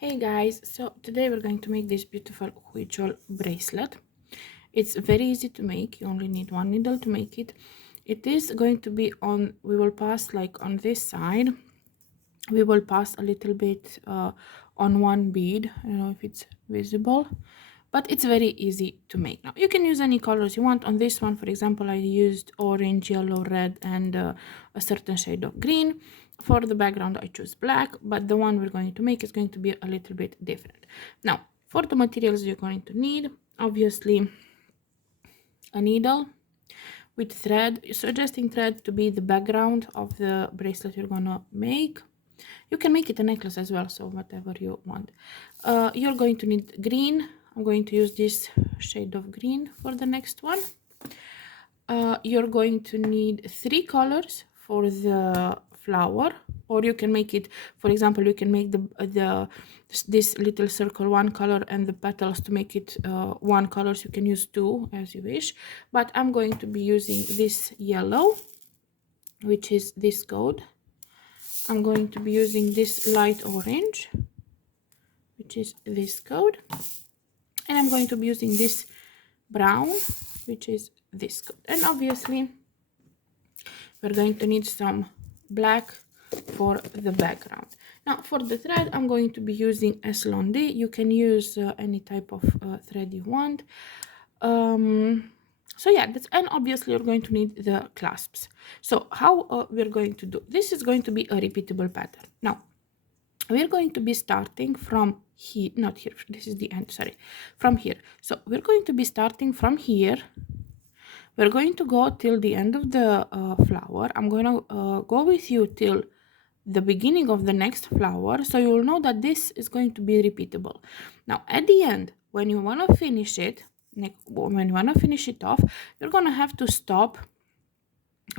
Hey guys, so today we're going to make this beautiful Huichol bracelet. It's very easy to make, you only need one needle to make it. It is going to be on, we will pass like on this side, we will pass a little bit on one bead. I don't know if it's visible, but it's very easy to make. Now you can use any colors you want. On this one, for example, I used orange, yellow, red, and a certain shade of green. For the background I choose black, but the one we're going to make is going to be a little bit different. Now for the materials you're going to need, obviously, a needle with thread, suggesting thread to be the background of the bracelet you're gonna make. You can make it a necklace as well, so whatever you want. You're going to need green. I'm going to use this shade of green for the next one. You're going to need 3 colors for the flower, or you can make it, for example, you can make this little circle one color and the petals to make it one color, so you can use 2 as you wish. But I'm going to be using this yellow, which is this code. I'm going to be using this light orange, which is this code, and I'm going to be using this brown, which is this code. And obviously we're going to need some black for the background. Now for the thread, I'm going to be using s-lon. You can use any type of thread you want. So yeah, and obviously you're going to need the clasps. So how we're going to do this is going to be a repeatable pattern. Now we're going to be starting from here, not here, this is the end, sorry, from here. So we're going to be starting from here. We're going to go till the end of the flower. I'm going to go with you till the beginning of the next flower, so you will know that this is going to be repeatable. Now at the end, when you want to finish it, off, you're going to have to stop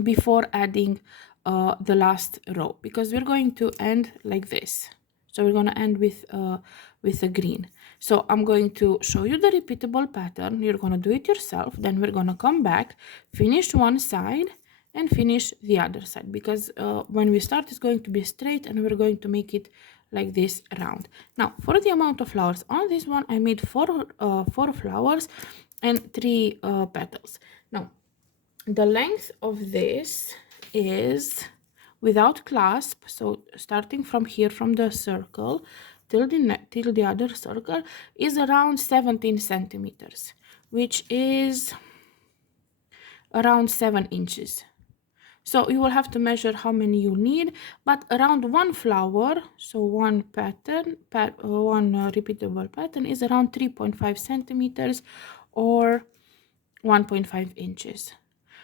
before adding the last row, because we're going to end like this. So we're going to end with a green. So I'm going to show you the repeatable pattern. You're going to do it yourself. Then we're going to come back, finish one side and finish the other side, because when we start it's going to be straight and we're going to make it like this round. Now for the amount of flowers on this one, I made four flowers and 3 petals. Now the length of this is, without clasp, so starting from here, from the circle till the other circle, is around 17 centimeters, which is around 7 inches. So you will have to measure how many you need, but around one flower, so one pattern, one repeatable pattern, is around 3.5 centimeters or 1.5 inches.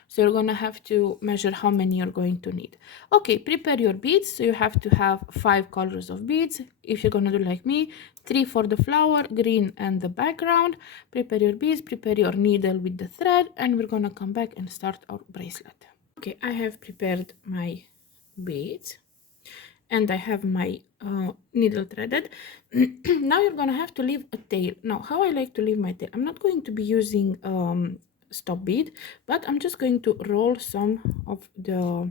So you're going to have to measure how many you're going to need. Okay, prepare your beads. So you have to have 5 colors of beads. If you're going to do like me, 3 for the flower, green and the background. Prepare your beads, prepare your needle with the thread, and we're going to come back and start our bracelet. Okay, I have prepared my beads and I have my needle threaded. Now you're going to have to leave a tail. Now, how I like to leave my tail, I'm not going to be using stop bead, but I'm just going to roll some of the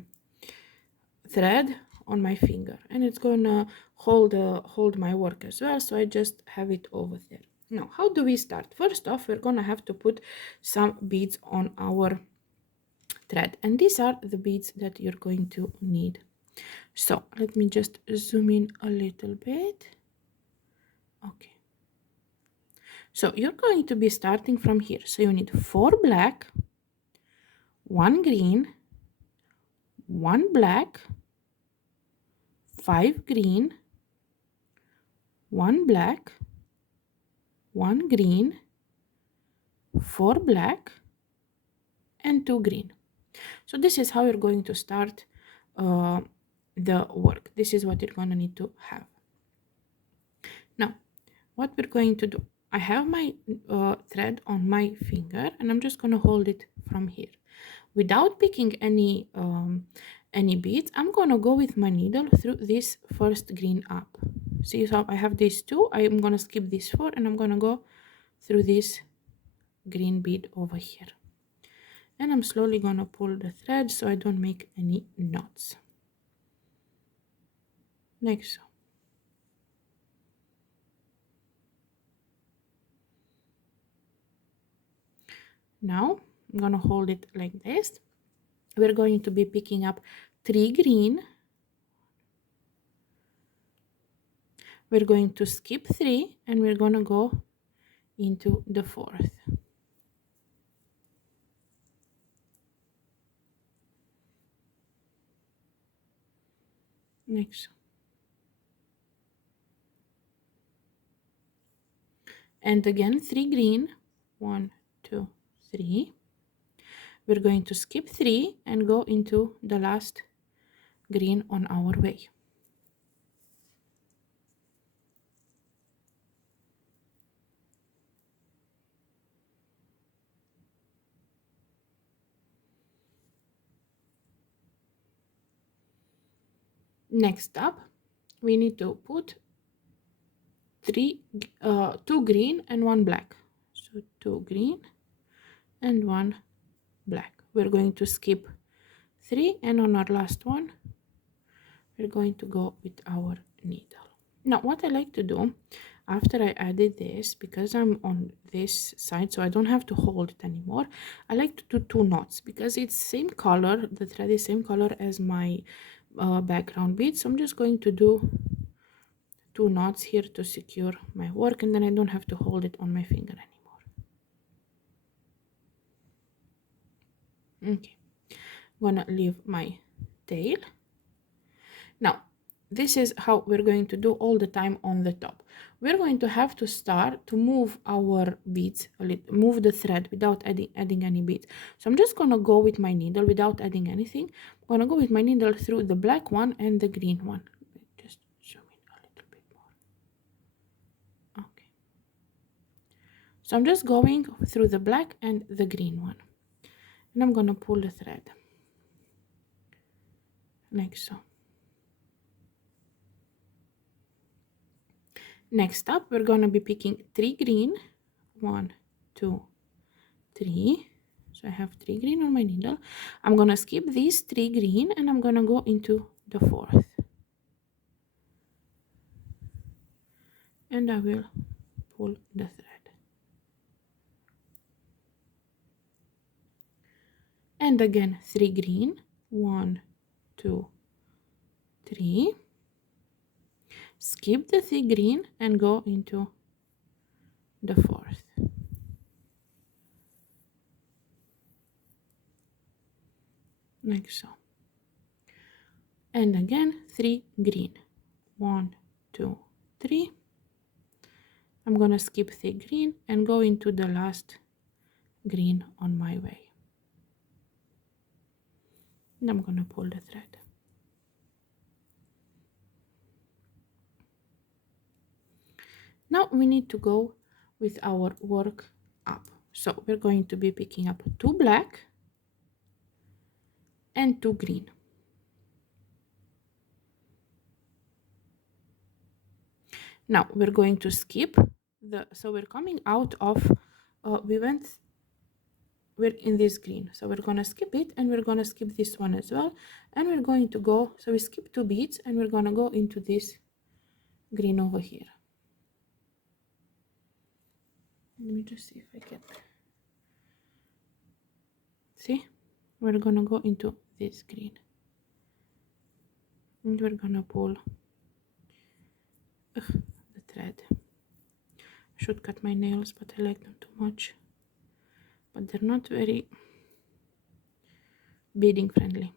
thread on my finger, and it's gonna hold my work as well, so I just have it over there. Now how do we start? First off, we're gonna have to put some beads on our thread, and these are the beads that you're going to need. So let me just zoom in a little bit. Okay, so you're going to be starting from here. So you need 4 black, 1 green, 1 black, 5 green, 1 black, 1 green, 4 black, and 2 green. So this is how you're going to start the work. This is what you're going to need to have. Now, what we're going to do, I have my thread on my finger, and I'm just going to hold it from here. Without picking any beads, I'm going to go with my needle through this first green up. See, so I have these 2. I'm going to skip this 4, and I'm going to go through this green bead over here. And I'm slowly going to pull the thread so I don't make any knots. Like so. Now I'm gonna hold it like this. We're going to be picking up 3 green. We're going to skip 3 and we're gonna go into the 4th. Next. And again 3 green. 1, 2, 3. We're going to skip 3 and go into the last green on our way. Next up, we need to put 2 green and 1 black. So 2 green and 1 black. We're going to skip 3 and on our last one we're going to go with our needle. Now what I like to do after I added this, because I'm on this side so I don't have to hold it anymore, I like to do 2 knots because it's same color, the thread is same color as my background bead. So I'm just going to do 2 knots here to secure my work, and then I don't have to hold it on my finger anymore. Okay, I'm gonna leave my tail. Now this is how we're going to do all the time on the top. We're going to have to start to move our beads a little, move the thread without adding any beads. So I'm just gonna go with my needle without adding anything. I'm gonna go with my needle through the black one and the green one. Just zoom in a little bit more. Okay, so I'm just going through the black and the green one, and I'm gonna pull the thread like so. Next up, we're gonna be picking 3 green. 1, 2, 3. So I have 3 green on my needle. I'm gonna skip these 3 green and I'm gonna go into the 4th. And I will pull the thread. And again 3 green. 1, 2, 3. Skip the 3 green and go into the 4th. Like so. And again 3 green. 1, 2, 3. I'm gonna skip 3 green and go into the last green on my way. And I'm gonna pull the thread. Now we need to go with our work up. So we're going to be picking up 2 black and 2 green. Now we're going to skip so we're coming out of, we're in this green. So we're gonna skip it and we're gonna skip this one as well. And we're going to go, so we skip 2 beads and we're gonna go into this green over here. Let me just see if I can. See, we're gonna go into this green. And we're gonna pull the thread. I should cut my nails, but I like them too much. But they're not very beading friendly.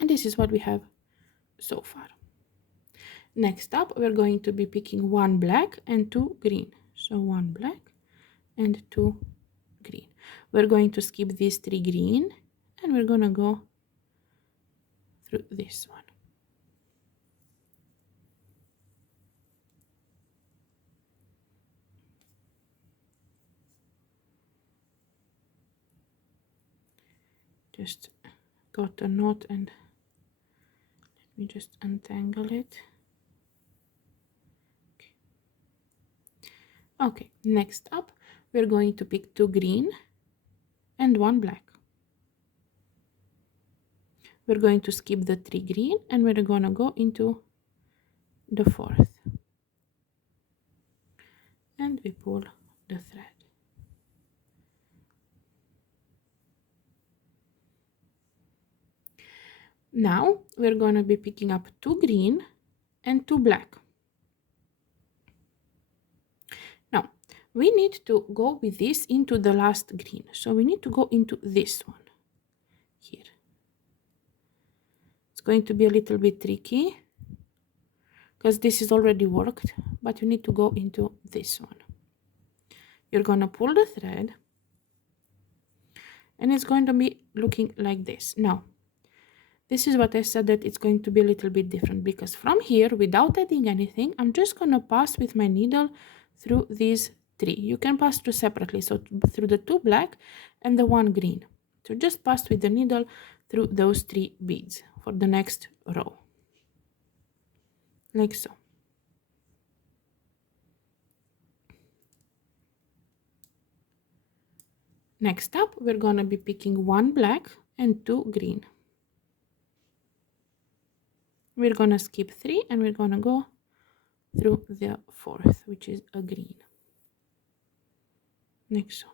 And this is what we have so far. Next up, we're going to be picking 1 black and 2 green. So 1 black and 2 green. We're going to skip these 3 green and we're gonna go through this one. Just got a knot and let me just untangle it. Okay, next up we're going to pick 2 green and 1 black. We're going to skip the 3 green and we're gonna go into the 4th. And we pull the thread. Now we're going to be picking up 2 green and 2 black. Now we need to go with this into the last green, so we need to go into this one here. It's going to be a little bit tricky because this is already worked, but you need to go into this one. You're going to pull the thread and it's going to be looking like this. Now this is what I said, that it's going to be a little bit different, because from here, without adding anything, I'm just going to pass with my needle through these 3. You can pass through separately, so through the 2 black and the 1 green. So just pass with the needle through those 3 beads for the next row, like so. Next up, we're going to be picking 1 black and 2 green. We're going to skip 3 and we're going to go through the 4th, which is a green, like so.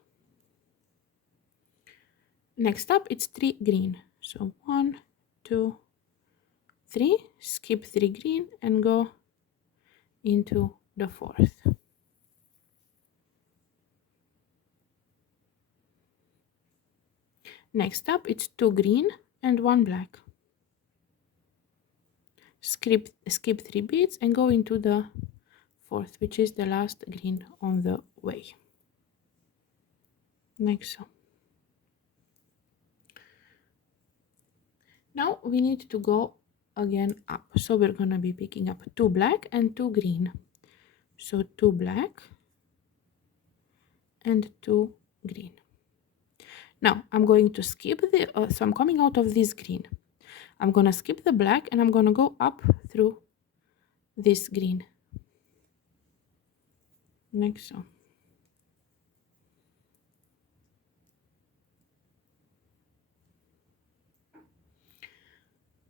Next up, it's 3 green. So 1, 2, 3, skip 3 green and go into the 4th. Next up, it's 2 green and 1 black. Skip 3 beads and go into the 4th, which is the last green on the way, like so. Now we need to go again up, so we're going to be picking up 2 black and 2 green. So 2 black and 2 green. Now I'm going to skip the so I'm coming out of this green. I'm going to skip the black and I'm going to go up through this green, like so.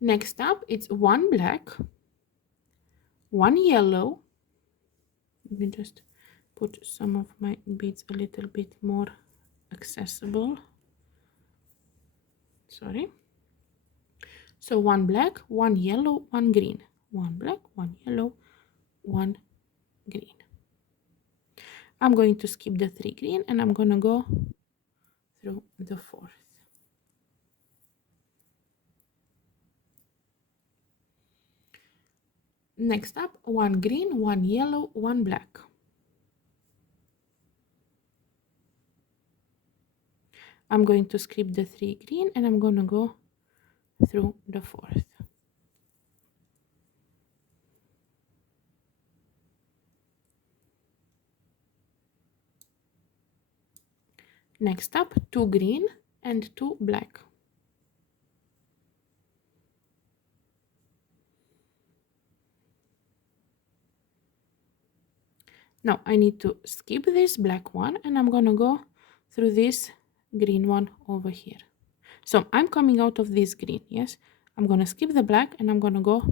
Next up, it's 1 black, 1 yellow. Let me just put some of my beads a little bit more accessible. Sorry. So 1 black, 1 yellow, 1 green. 1 black, 1 yellow, 1 green. I'm going to skip the 3 green and I'm going to go through the 4th. Next up, 1 green, 1 yellow, 1 black. I'm going to skip the 3 green and I'm going to go through the 4th. Next up, 2 green and 2 black. Now I need to skip this black one and I'm gonna go through this green one over here. So I'm coming out of this green, yes? I'm gonna skip the black and I'm gonna go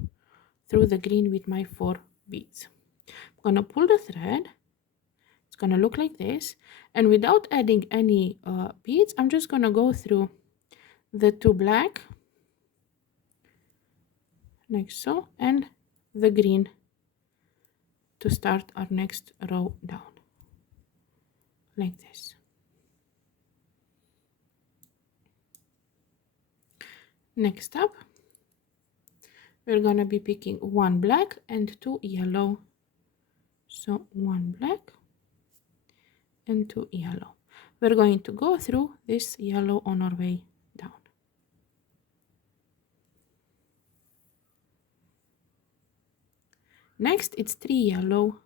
through the green with my 4 beads. I'm gonna pull the thread. It's gonna look like this, and without adding any beads, I'm just gonna go through the 2 black, like so, and the green to start our next row down, like this. Next up, we're gonna be picking 1 black and 2 yellow. So 1 black and 2 yellow. We're going to go through this yellow on our way down. Next, it's 3 yellow,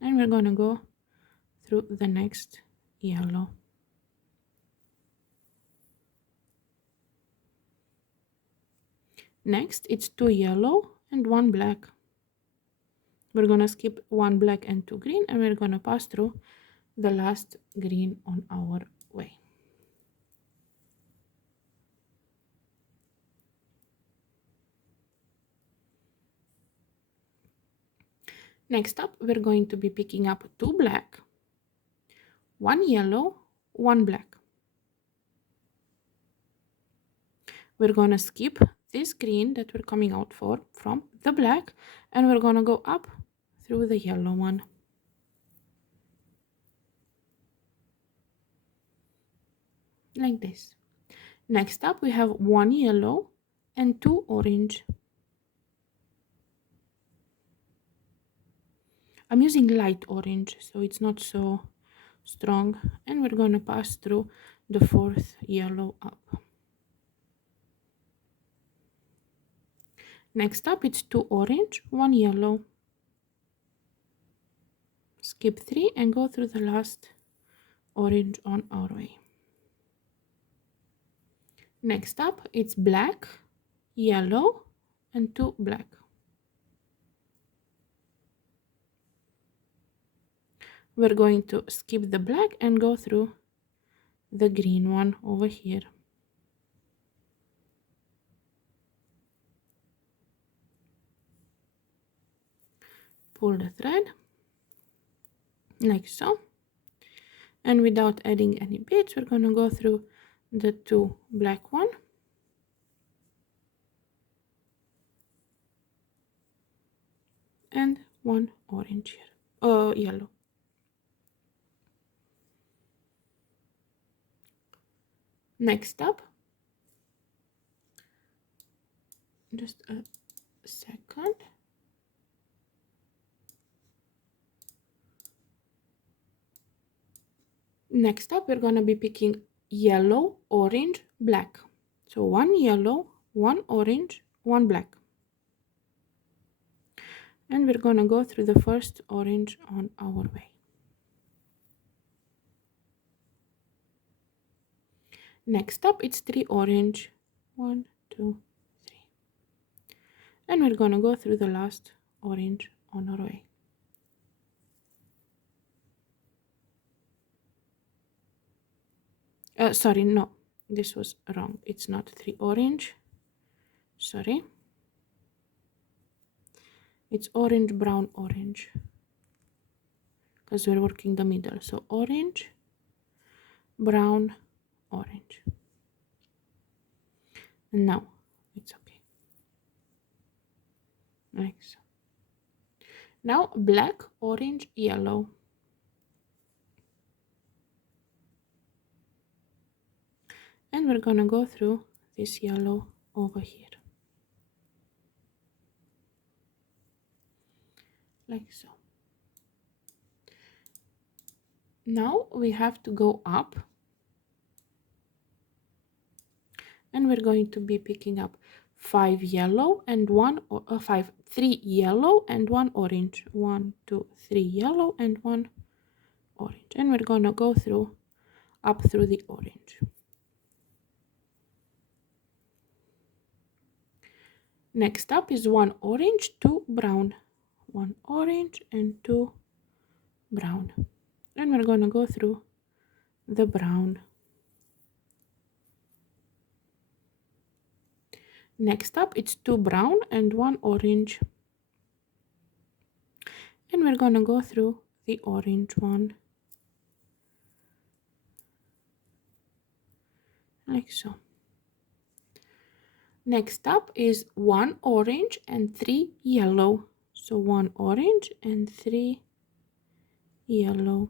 and we're gonna go through the next yellow. Next, it's 2 yellow and 1 black. We're gonna skip 1 black and 2 green, and we're gonna pass through the last green on our way. Next up, we're going to be picking up 2 black, 1 yellow, 1 black. we're gonna skip this green that we're coming out from the black, and we're gonna go up through the yellow one. Like this. Next up, we have 1 yellow and 2 orange. I'm using light orange, so it's not so strong, and we're gonna pass through the 4th yellow up. Next up, it's 2 orange, 1 yellow. Skip 3 and go through the last orange on our way. Next up, it's black, yellow, and 2 black. We're going to skip the black and go through the green one over here. Pull the thread like so, and without adding any beads, we're going to go through the 2 black one, and 1 orange here, yellow. Next up, just a second. Next up, we're going to be picking yellow, orange, black. So 1 yellow, 1 orange, 1 black. And we're going to go through the first orange on our way. Next up, it's 3 orange. 1, 2, 3. And we're going to go through the last orange on our way. Sorry, no, this was wrong. It's not 3 orange. Sorry. It's orange, brown, orange. Because we're working the middle. So orange, brown, orange. And now it's okay. Like so. Now black, orange, yellow. And we're gonna go through this yellow over here. Like so. Now we have to go up, and we're going to be picking up 5 yellow and 3 yellow and 1 orange. 1, 2, 3 yellow and 1 orange, and we're gonna go through up through the orange. Next up is 1 orange, 2 brown. 1 orange and 2 brown, and we're gonna go through the brown. Next up, it's 2 brown and 1 orange, and we're gonna go through the orange one, like so. Next up is 1 orange and 3 yellow. So 1 orange and 3 yellow.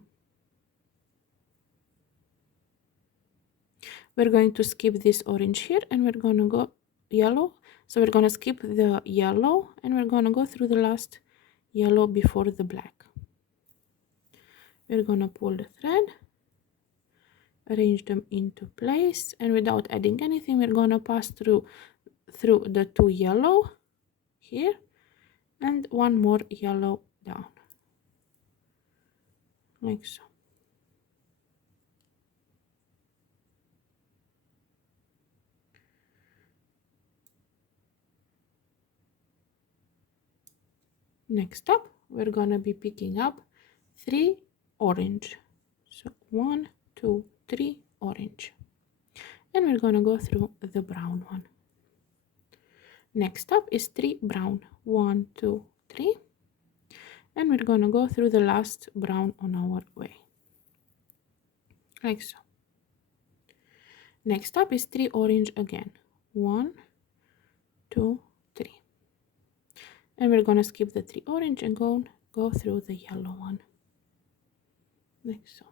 We're going to skip this orange here, and we're gonna go yellow. So we're gonna skip the yellow, and we're gonna go through the last yellow before the black. We're gonna pull the thread, arrange them into place, and without adding anything, we're gonna pass through the 2 yellow here and 1 more yellow down, like so. Next up, we're gonna be picking up 3 orange. So 1, 2, 3 orange, and we're gonna go through the brown one. Next up is 3 brown. 1, 2, 3, and we're gonna go through the last brown on our way, like so. Next up is 3 orange again. 1, 2, 3. And we're gonna skip the 3 orange and go through the yellow one, like so.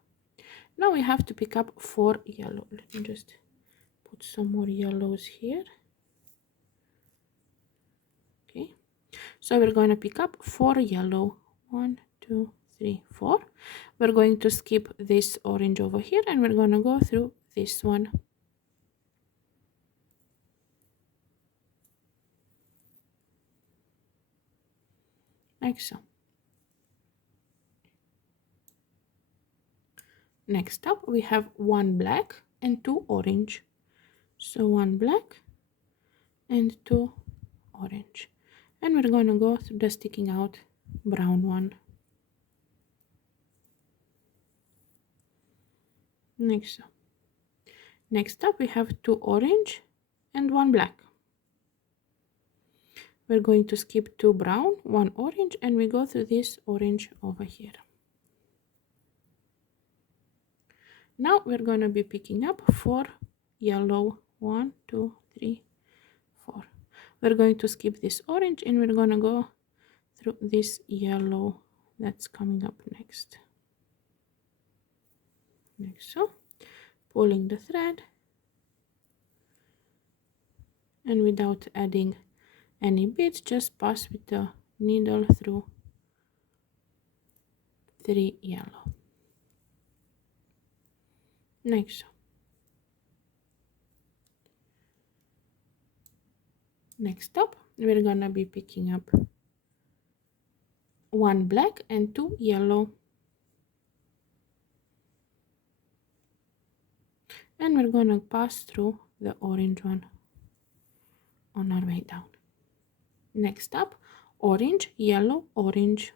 Now we have to pick up 4 yellow. Let me just put some more yellows here. Okay, so we're going to pick up 4 yellow. 1, 2, 3, 4. We're going to skip this orange over here and we're going to go through this one. Like so. Next up we have 1 black and 2 orange. So 1 black and 2 orange. And we're going to go through the sticking out brown one. Like so. Next up we have 2 orange and 1 black. We're going to skip 2 brown, 1 orange, and we go through this orange over here. Now we're going to be picking up 4 yellow. 1, 2, 3, 4. We're going to skip this orange and we're going to go through this yellow that's coming up next. Like so. Pulling the thread. And without adding any beads, just pass with the needle through 3 yellow. Like so. Next up, we're gonna be picking up 1 black and 2 yellow. And we're gonna pass through the orange one on our way down. Next up, orange, yellow, orange.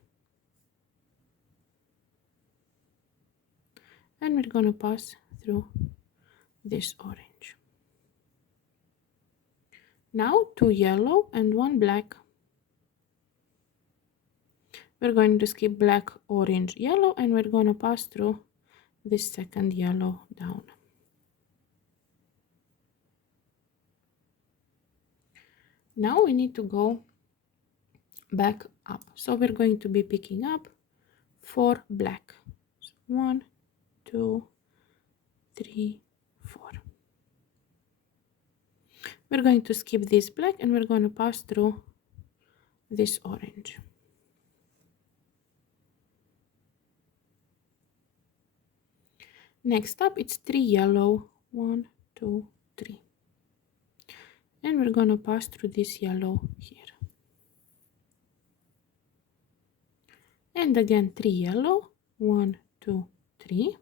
And we're gonna pass through this orange. Now 2 yellow and 1 black. We're going to skip black, orange, yellow, and we're gonna pass through this second yellow down. Now we need to go back up. So we're going to be picking up 4 black. So 1, 2, 3, 4. We're going to skip this black and we're going to pass through this orange. Next up, it's 3 yellow. 1, 2, 3. And we're going to pass through this yellow here. And again 3 yellow. 1, 2, 3.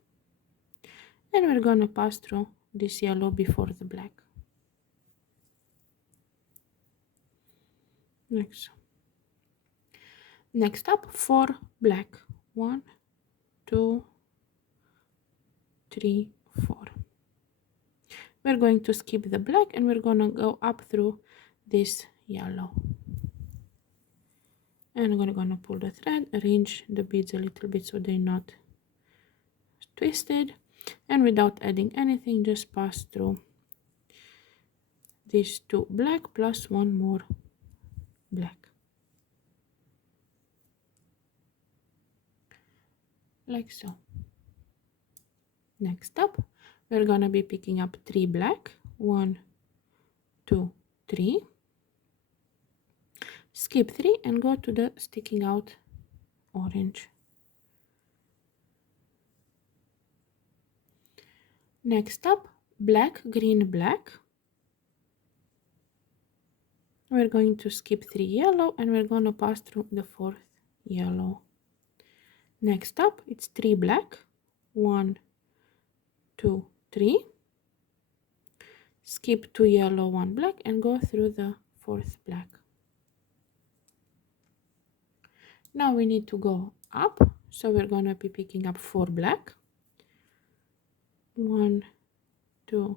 And we're going to pass through this yellow before the black. Like so. Next up, 4 black. 1, 2, 3, 4. We're going to skip the black and we're going to go up through this yellow. And I'm going to pull the thread, arrange the beads a little bit so they're not twisted. And without adding anything, just pass through these 2 black plus 1 more black. Like so. Next up, we're gonna be picking up 3 black. 1, 2, 3. Skip 3 and go to the sticking out orange. Next up, black, green, black. We're going to skip 3 yellow and we're going to pass through the 4th yellow. Next up, it's 3 black. 1, 2, 3. Skip 2 yellow, 1 black and go through the 4th black. Now we need to go up, so we're going to be picking up 4 black. 1, 2,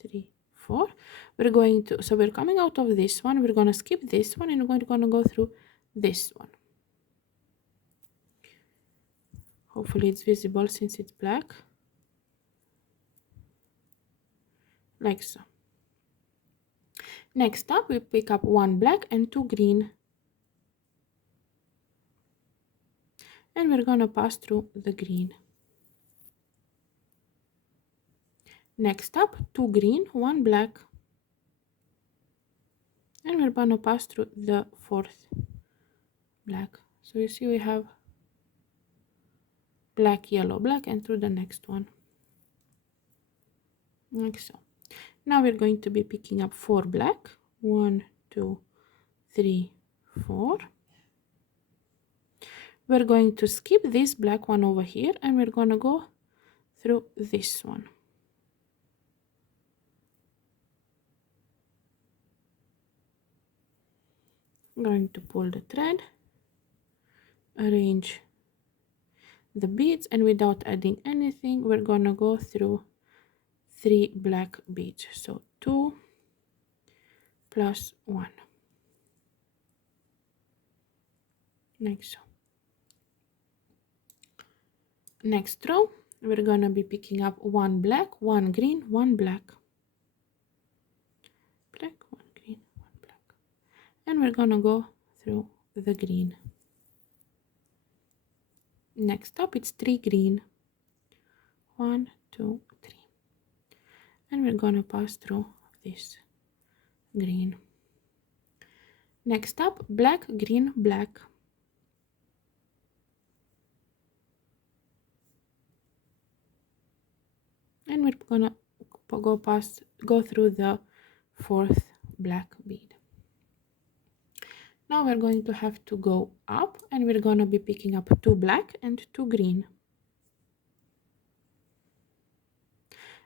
3, 4. We're going to, so we're coming out of this one, we're going to skip this one and we're going to go through this one. Hopefully it's visible since it's black. Like so. Next up, we pick up 1 black and 2 green, and we're gonna pass through the green. Next up, 2 green, 1 black, and we're gonna pass through the 4th black. So you see we have black, yellow, black, and through the next one, like so. Now we're going to be picking up 4 black, 1, 2, 3, 4. We're going to skip this black one over here, and we're gonna go through this one. I'm going to pull the thread, arrange the beads, and without adding anything, we're gonna go through 3 black beads. So 2 plus 1, like so. Next row, we're gonna be picking up 1 black, 1 green, 1 black, black, 1 green, 1 black, and we're gonna go through the green. Next up, it's 3 green, 1, 2, 3, and we're gonna pass through this green. Next up, black, green, black, and we're gonna go through the 4th black bead. Now we're going to have to go up, and we're gonna be picking up 2 black and 2 green,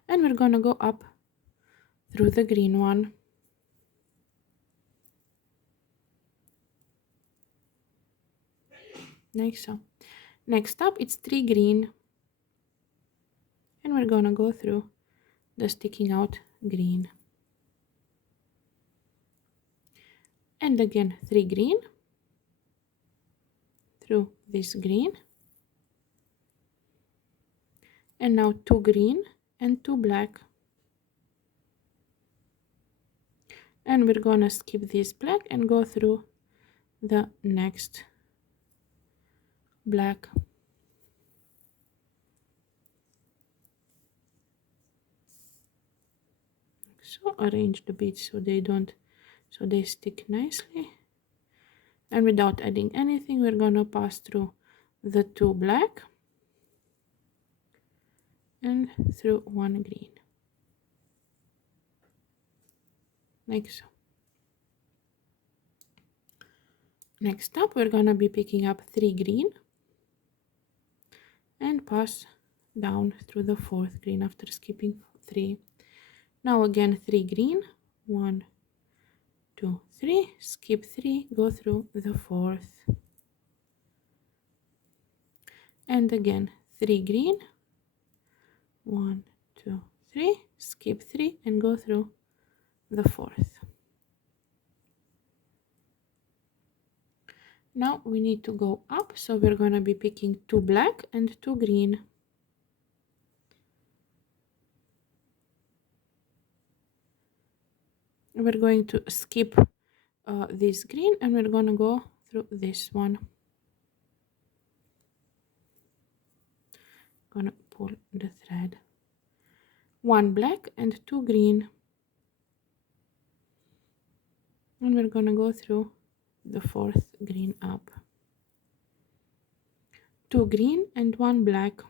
and we're gonna go up through the green one, like so. Next up, it's 3 green, and we're gonna go through the sticking out green, and again 3 green through this green, and now 2 green and 2 black, and we're gonna skip this black and go through the next black. So arrange the beads so they stick nicely, and without adding anything, we're gonna pass through the 2 black and through 1 green, like so. Next up, we're gonna be picking up 3 green and pass down through the 4th green after skipping 3. Now again 3 green, 1, 2, 3, skip 3, go through the 4th, and again 3 green, 1, 2, 3, skip 3 and go through the 4th. Now we need to go up, so we're going to be picking 2 black and 2 green, we're going to skip this green, and we're going to go through this one. Gonna pull the thread, 1 black and 2 green, and we're gonna go through the 4th green up, 2 green and 1 black,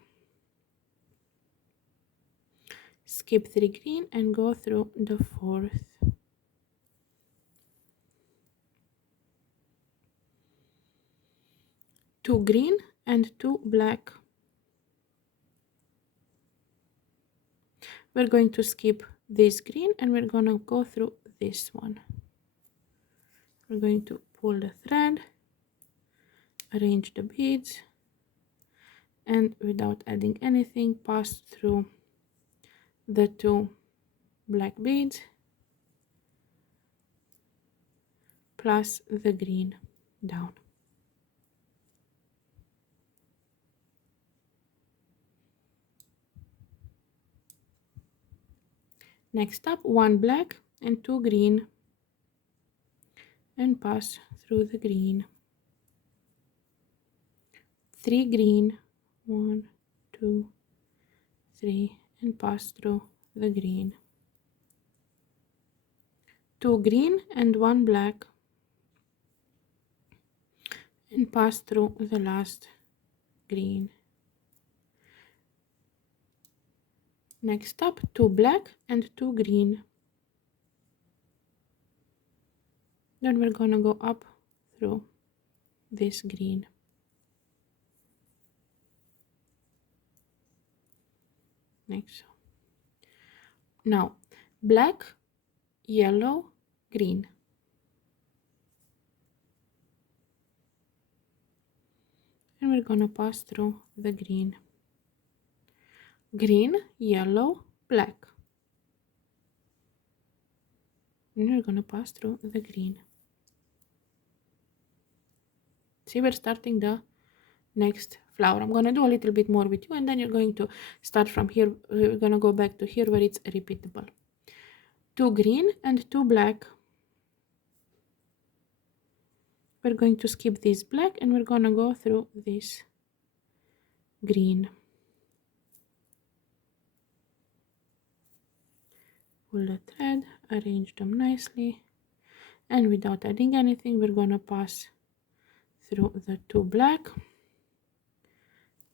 skip 3 green and go through the 4th, 2 green and 2 black, we're going to skip this green and we're gonna go through this one. We're going to pull the thread, arrange the beads, and without adding anything, pass through the 2 black beads plus the green down. Next up, 1 black and 2 green, and pass through the green. 3 green, 1, 2, 3, and pass through the green. 2 green and 1 black, and pass through the last green. Next up, 2 black and 2 green. Then we're gonna go up through this green. Next. Now, black, yellow, green. And we're gonna pass through the green. Green, yellow, black. And we're gonna pass through the green. See, we're starting the next flower. I'm gonna do a little bit more with you, and then you're going to start from here. We're gonna go back to here where it's repeatable. 2 green and 2 black. We're going to skip this black and we're gonna go through this green. Pull the thread, arrange them nicely, and without adding anything, we're gonna pass through the 2 black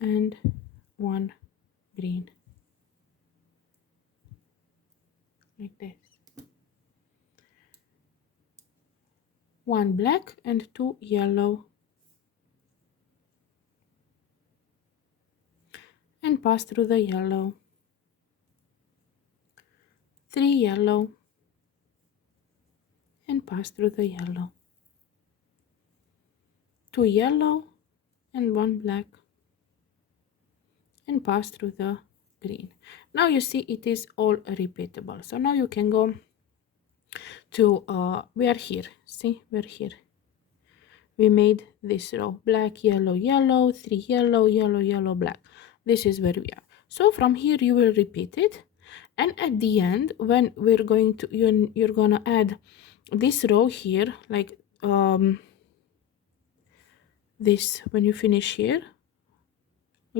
and 1 green, like this. 1 black and 2 yellow, and pass through the yellow. 3 yellow, and pass through the yellow. 2 yellow and 1 black, and pass through the green. Now you see it is all repeatable. So now you can go to we are here. See, we're here. We made this row: black, yellow, yellow, 3 yellow, yellow, yellow, black. This is where we are. So from here you will repeat it, and at the end, when we're going to you're gonna add this row here, like this, when you finish here,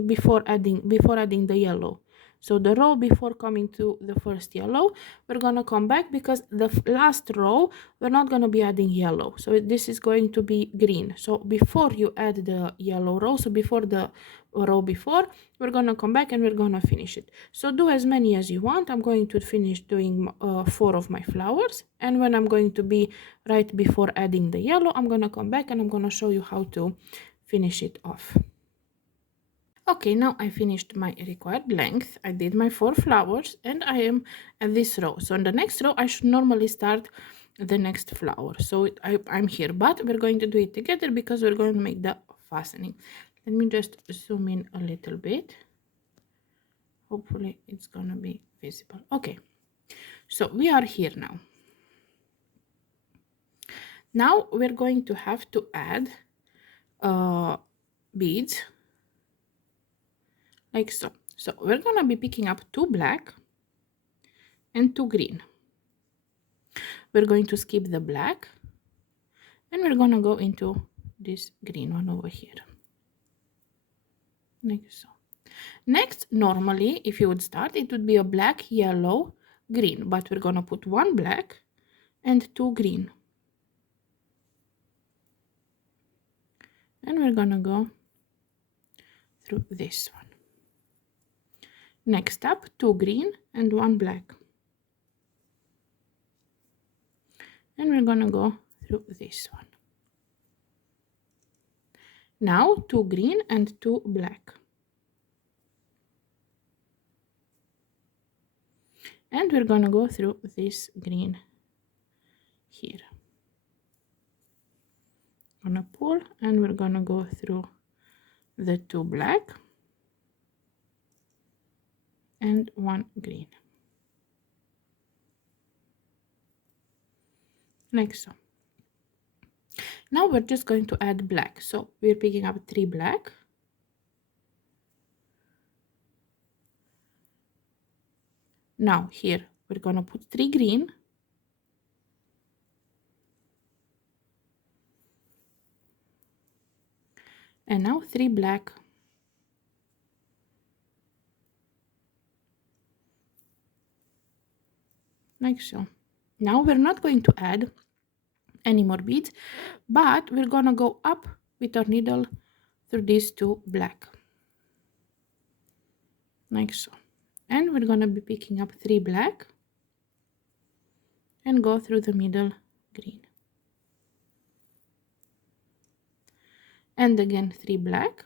before adding the yellow. So the row before coming to the first yellow, we're gonna come back, because the last row we're not gonna be adding yellow, so this is going to be green. So before you add the yellow row, so before the row before, we're gonna come back and we're gonna finish it. So do as many as you want. I'm going to finish doing 4 of my flowers, and when I'm going to be right before adding the yellow, I'm gonna come back and I'm gonna show you how to finish it off. Okay, now I finished my required length. I did my 4 flowers and I am at this row. So in the next row, I should normally start the next flower. So I'm here, but we're going to do it together because we're going to make the fastening. Let me just zoom in a little bit. Hopefully it's gonna be visible. Okay, so we are here now. Now we're going to have to add beads, like so. So we're gonna be picking up 2 black and 2 green. We're going to skip the black and we're gonna go into this green one over here, like so. Next, normally if you would start, it would be a black, yellow, green, but we're gonna put 1 black and 2 green, and we're gonna go through this one. Next up, 2 green and 1 black, and we're gonna go through this one. Now 2 green and 2 black, and we're gonna go through this green here. Gonna pull and we're gonna go through the 2 black and 1 green, like so. Now we're just going to add black. So we're picking up 3 black, now here we're gonna put 3 green, And now 3 black, like so. Now we're not going to add any more beads, but we're gonna go up with our needle through these 2 black, like so. And we're gonna be picking up 3 black and go through the middle green, and again 3 black,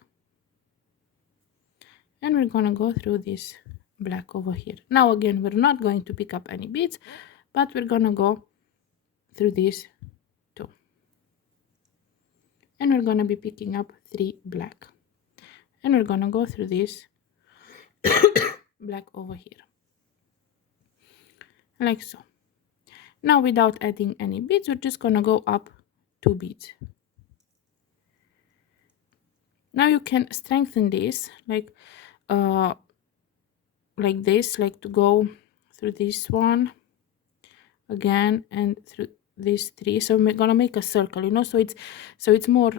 and we're gonna go through this black over here. Now again, we're not going to pick up any beads, but we're gonna go through these 2, and we're gonna be picking up 3 black, and we're gonna go through this black over here, like so. Now without adding any beads, we're just gonna go up 2 beads. Now you can strengthen this like this, like to go through this one again and through these 3. So we're gonna make a circle, you know, so it's more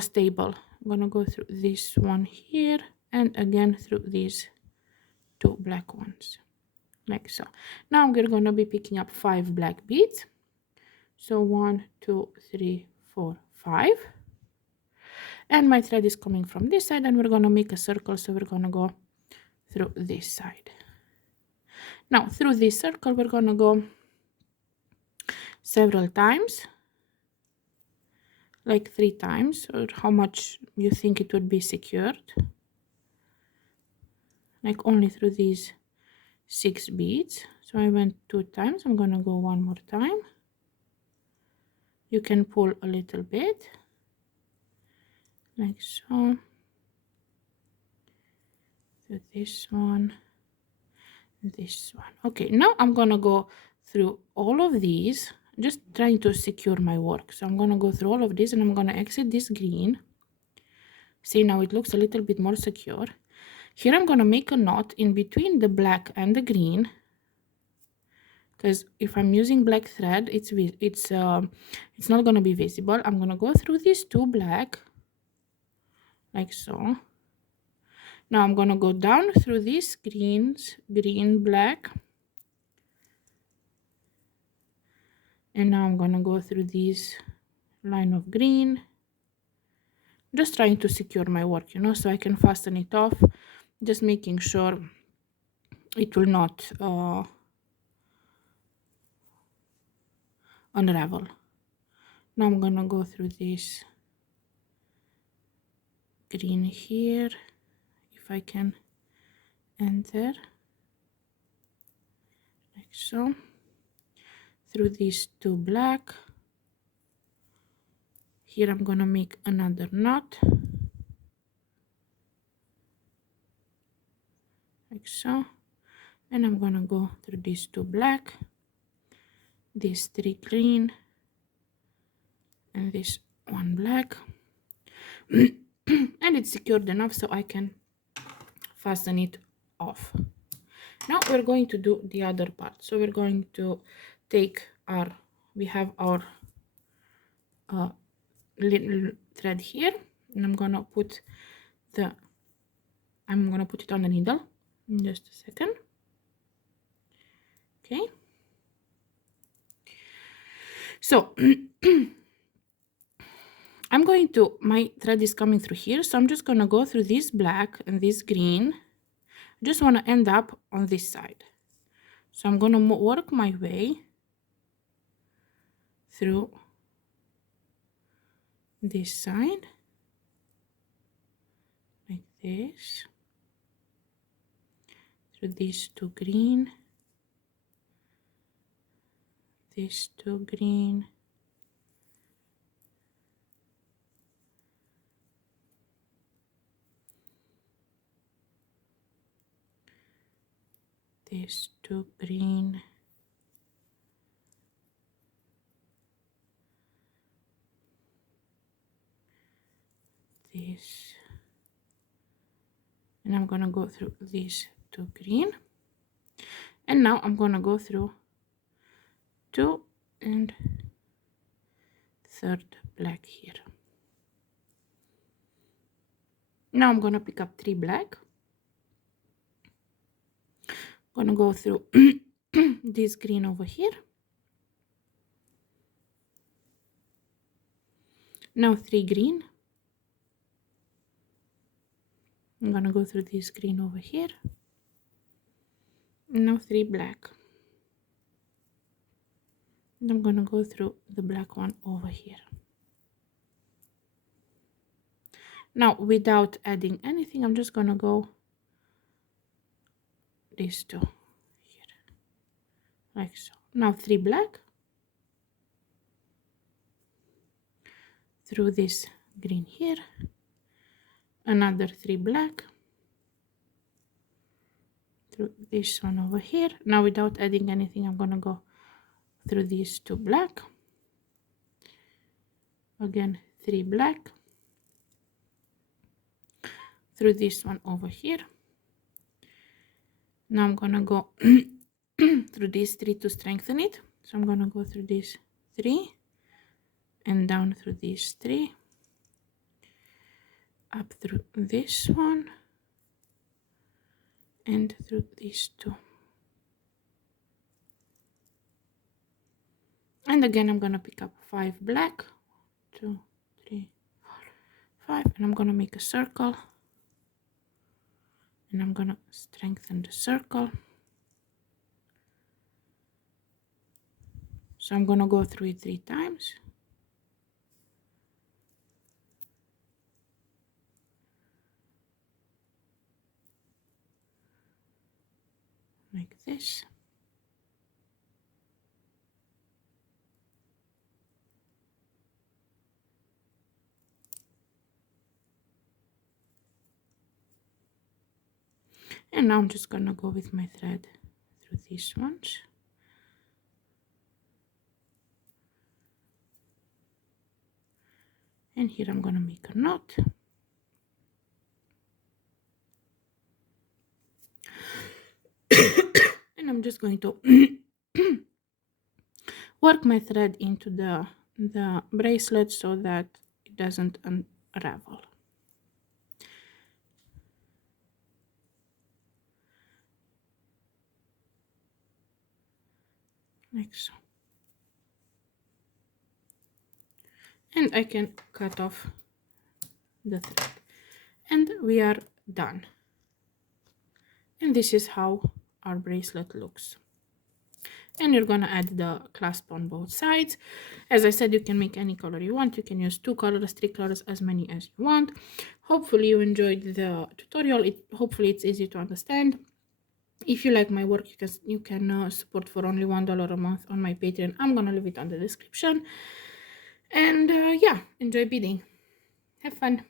stable. I'm gonna go through this one here and again through these 2 black ones, like so. Now we're gonna be picking up 5 black beads. So 1, 2, 3, 4, 5. And my thread is coming from this side, and we're gonna make a circle, so we're gonna go through this side. Now through this circle we're gonna go several times, like 3 times, or how much you think it would be secured, like only through these 6 beads. So I went 2 times, I'm gonna go 1 more time. You can pull a little bit, like so, through this one, this one. Okay, now I'm gonna go through all of these, just trying to secure my work. So I'm gonna go through all of this, and I'm gonna exit this green. See, now it looks a little bit more secure. Here I'm gonna make a knot in between the black and the green, because if I'm using black thread, it's not gonna be visible. I'm gonna go through these 2 black, like so. Now I'm gonna go down through these green, black, and now I'm gonna go through this line of green, just trying to secure my work, you know, so I can fasten it off, just making sure it will not unravel. Now I'm gonna go through this green here, if I can enter, like so, through these 2 black. Here I'm gonna make another knot, like so, and I'm gonna go through these 2 black, these 3 green, and this 1 black, and it's secured enough so I can fasten it off. Now we're going to do the other part. So we're going to take we have our little thread here, and I'm gonna put it on the needle in just a second. Okay, so my thread is coming through here, so I'm just gonna go through this black and this green. I just want to end up on this side, so I'm gonna work my way through this side, like this, through these 2 green, these 2 green, these 2 green, this, and I'm gonna go through these 2 green, and now I'm gonna go through 2 and third black here. Now I'm gonna pick up 3 black. Gonna go through this green over here. Now 3 green. I'm gonna go through this green over here. Now 3 black. And I'm gonna go through the black one over here. Now without adding anything, I'm just gonna go these two here, like so. Now 3 black through this green here, another 3 black through this one over here. Now without adding anything, I'm gonna go through these 2 black, again 3 black through this one over here. Now I'm gonna go through these 3 to strengthen it. So I'm gonna go through these 3 and down through these 3, up through this one and through these 2. And again I'm gonna pick up 5 black, 2, 3, 4, 5, and I'm gonna make a circle, and I'm gonna strengthen the circle. So I'm gonna go through it 3 times. Like this. And now I'm just gonna go with my thread through these ones. And here I'm gonna make a knot. And I'm just going to work my thread into the bracelet so that it doesn't unravel. Like so. And I can cut off the thread. And we are done. And this is how our bracelet looks. And you're gonna add the clasp on both sides. As I said, you can make any color you want. You can use 2 colors, 3 colors, as many as you want. Hopefully you enjoyed the tutorial. Hopefully it's easy to understand. If you like my work, you can support for only $1 a month on my Patreon. I'm gonna leave it on the description. And yeah, enjoy beading. Have fun.